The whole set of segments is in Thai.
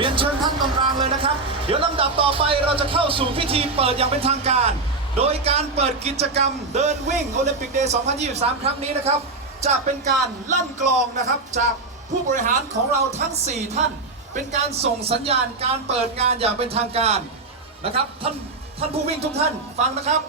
เรียนเชิญท่านตรงกลางเลยนะครับ เดี๋ยวลำดับต่อไปเราจะเข้าสู่พิธีเปิดอย่างเป็นทางการ โดยการเปิดกิจกรรมเดินวิ่งโอลิมปิกเดย์2023 ครั้งนี้นะครับ จะเป็นการลั่นกลองนะครับ จากผู้บริหารของเราทั้ง 4 ท่าน เป็นการส่งสัญญาณการเปิดงานอย่างเป็นทางการนะครับท่านท่านผู้วิ่งทุกท่านฟังนะครับ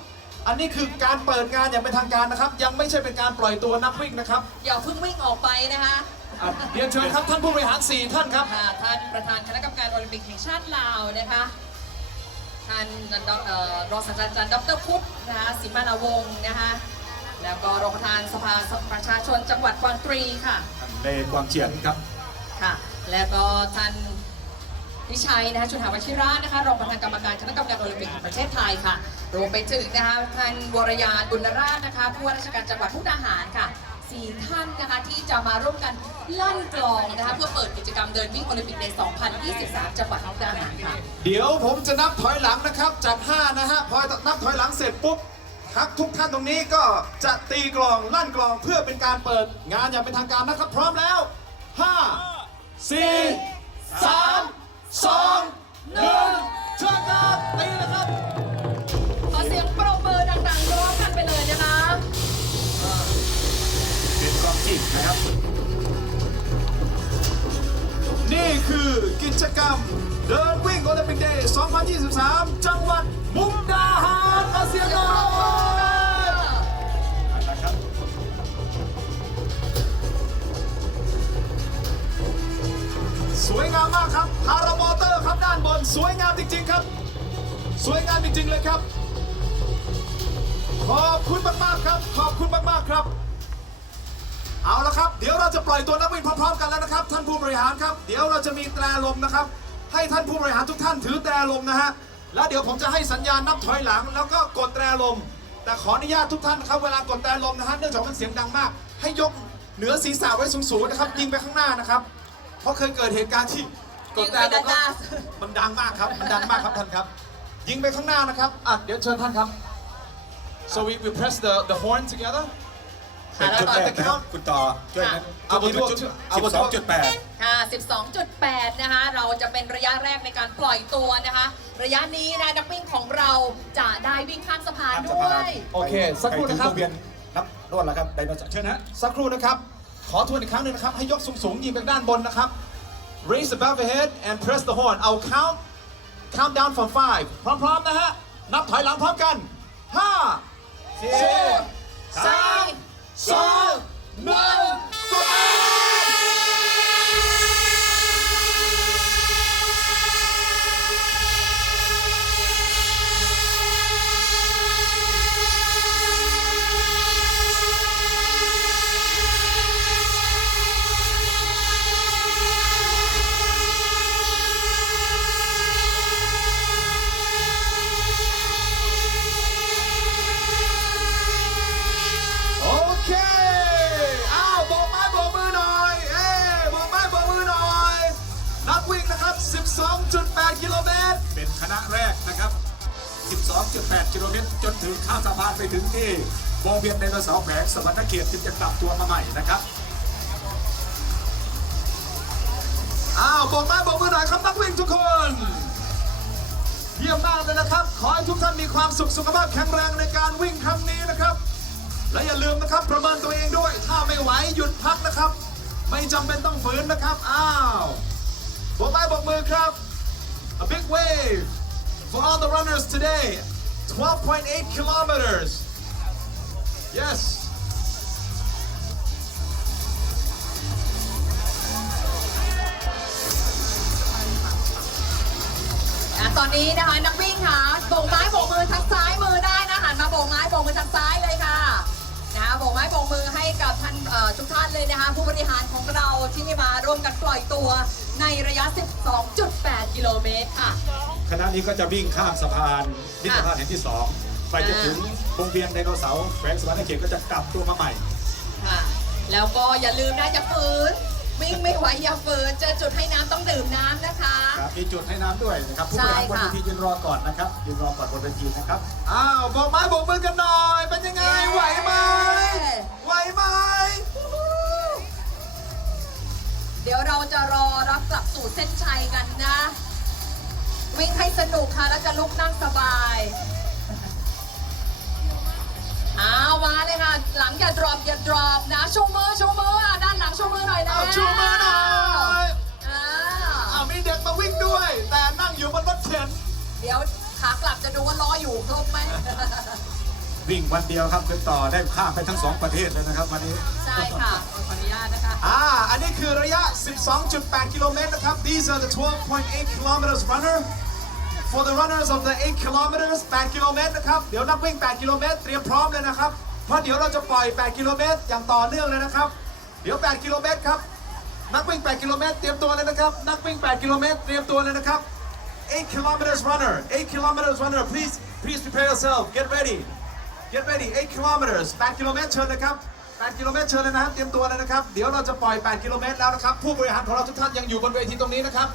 อันนี้คือการเปิดงานอย่างเป็นทางการนะครับ ยังไม่ใช่เป็นการปล่อยตัวนักวิ่งนะครับ อย่าเพิ่งวิ่งออกไปนะคะ อะเรียนเชิญครับท่านผู้บริหาร 4 ท่านครับ ค่ะท่านประธานคณะกรรมการโอลิมปิกแห่งชาติลาวนะคะ ท่านดอกเอ่อรองศาสตราจารย์ดรพุทธนะคะสิมานาวงศ์นะคะ แล้วก็รองประธานสภาประชาชนจังหวัดกวางตรีค่ะ ในกวางเจียนครับ ค่ะ แล้วก็ท่านวิชัยนะคะชุนหาวชิระนะคะรองประธานกรรมการคณะกรรมการโอลิมปิกแห่งประเทศไทยค่ะรวมไปถึงนะคะท่านวรยานบุญราชนะคะผู้ว่าราชการจังหวัดมุกดาหารค่ะ สี่ท่านนะคะที่จะมาร่วมกันลั่นกลองนะคะเพื่อเปิดกิจกรรมเดินวิ่งโอลิมปิกใน 2023 จังหวัดมุกดาหารค่ะ เดี๋ยวผมจะนับถอยหลังนะครับ จาก 5 นะฮะ พอนับถอยหลังเสร็จปุ๊บทักทุกท่านตรงนี้ก็จะตีกลองลั่นกลองเพื่อเป็นการเปิดงานอย่างเป็นทางการนะครับ พร้อมแล้ว 5 4 3 คือกิจกรรม เดินวิ่งโอลิมปิกเดย์ 2023 จังหวัดมุกดาหารอาเซียนหน่อยนะครับสวยงามมากครับพารามอเตอร์ครับด้านบน สวยงามจริง ๆ ครับ สวยงามจริง ๆ เลยครับ ขอบคุณมาก ๆ ครับ ขอบคุณมาก ๆ ครับ เอาละครับ เดี๋ยวเราจะปล่อยตัวนักวิ่งพร้อมๆกันแล้วนะครับ ท่านผู้บริหารครับ เดี๋ยวเราจะมีแตรลมนะครับ ให้ท่านผู้บริหารทุกท่านถือแตรลมนะฮะ แล้วเดี๋ยวผมจะให้สัญญาณนับถอยหลัง แล้วก็กดแตรลม แต่ขออนุญาตทุกท่านครับเวลากดแตรลมนะฮะ เนื่องจากมันเสียงดังมาก ให้ยกเหนือศีรษะไว้สูงๆนะครับ ยิงไปข้างหน้านะครับ เพราะเคยเกิดเหตุการณ์ที่กดแตรลมแล้วมันดังมากครับ มันดังมากครับท่านครับ ยิงไปข้างหน้านะครับ อะ เดี๋ยวเชิญท่านครับ so we we press the the horn together เป็นจุดแรกนะครับคุณต่อช่วยนะเอาไปดูจุดเอาไปดูสิบสองจุดแปดค่ะ 12.8 นะคะ เราจะเป็นระยะแรกในการปล่อยตัวนะคะ ระยะนี้นะนักวิ่งของเราจะได้วิ่งข้ามสะพานด้วยโอเค สักครู่นะครับไปถึงวงเวียนนับรวดแล้วครับไดโนเสาร์เชิญนะสักครู่นะครับ ขอทวนอีกครั้งหนึ่งนะครับ ให้ยกสูงๆยิงไปด้านบนนะครับ raise above the head and press the horn เอา count count down from five พร้อมๆนะฮะ นับถอยหลังพร้อมกัน 5 4 3 2 1สุด กิโลเมตร เป็นคณะแรกนะครับ 12.8 กิโลเมตร จนถึงข้ามสะพานไปถึงที่วงเวียนไดโนเสาร์แขวงสวรรณเขตจึงจะกลับตัวมาใหม่นะครับอ้าวโบกม้โบกมือหน่อยครับนักวิ่งทุกคน เยี่ยมมากเลยนะครับ ขอให้ทุกท่านมีความสุขสุขภาพแข็งแรงในการวิ่งครั้งนี้นะครับ และอย่าลืมนะครับประเมินตัวเองด้วย ถ้าไม่ไหวหยุดพักนะครับ ไม่จำเป็นต้องฝืนนะครับ อ้าวโบกไม้โบกมือครับ A big wave for all the runners today 12.8 kilometers yes อะตอนนี้นะคะนักวิ่งค่ะโบกไม้โบกมือทางซ้ายมือได้นะหันมาโบกไม้โบกมือทางซ้ายเลยค่ะ โบกไม้โบกมือให้กับท่านเอ่อทุกท่านเลยนะคะผู้บริหารของเราที่มาร่วมกันปล่อยตัวในระยะ 12.8 กิโลเมตรค่ะ คณะนี้ก็จะวิ่งข้ามสะพานมิตรภาพแห่งที่ 2 ไปจนถึงวงเวียนไดโนเสาร์แขวงสวรรณเขตก็จะกลับตัวมาใหม่ค่ะแล้วก็อย่าลืมนะอย่าฝืนวิ่งไม่ไหวอย่าฝืนเจอจุดให้น้ำต้องดื่มน้ำนะคะครับมีจุดให้น้ำด้วยนะครับผู้บริหารบนใช่เวค่ะทียืนรอก่อนนะครับยืนรอก่อนบนเวทีนะครับอ้าวโบกไม้โบกมือกันหน่อย สนุกค่ะ แล้วจะลุกนั่งสบายเอามาเลยค่ะ หลังอย่าดรอปอย่าดรอปนะชูมือชูมืออะด้านหลังชูมือหน่อยแล้วเอาชูมือหน่อยอ่าอ้าวมีเด็กมาวิ่งด้วย แต่นั่งอยู่บนรถเข็นเดี๋ยวขากลับจะดูว่าล้ออยู่ครบไหม วิ่งวันเดียวครับคือต่อได้ข้ามไปทั้งสองประเทศเลยนะครับวันนี้ ใช่ค่ะขออนุญาตนะคะ อ่า อันนี้คือระยะ 12.8 กิโลเมตรนะครับ These are the 12.8 kilometers runner for the runners of the 8 kilometers 8 กิโลเมตรนะครับ เดี๋ยวนักวิ่ง 8 กิโลเมตรเตรียมพร้อมเลยนะครับ เพราะเดี๋ยวเราจะปล่อย 8 กิโลเมตรอย่างต่อเนื่องเลยนะครับ เดี๋ยว 8 กิโลเมตรครับ นักวิ่ง 8 กิโลเมตรเตรียมตัวเลยนะครับ นักวิ่ง 8 กิโลเมตรเตรียมตัวเลยนะครับ 8 kilometers runner 8 kilometers runner please please prepare yourself get ready get ready 8 kilometers 8 กิโลเมตรเชิญนะครับ 8 กิโลเมตรเชิญเลยนะครับ เตรียมตัวเลยนะครับ เดี๋ยวเราจะปล่อย 8 กิโลเมตรแล้วนะครับ ผู้บริหารของเราทุกท่านยังอยู่บนเวทีตรงนี้นะครับ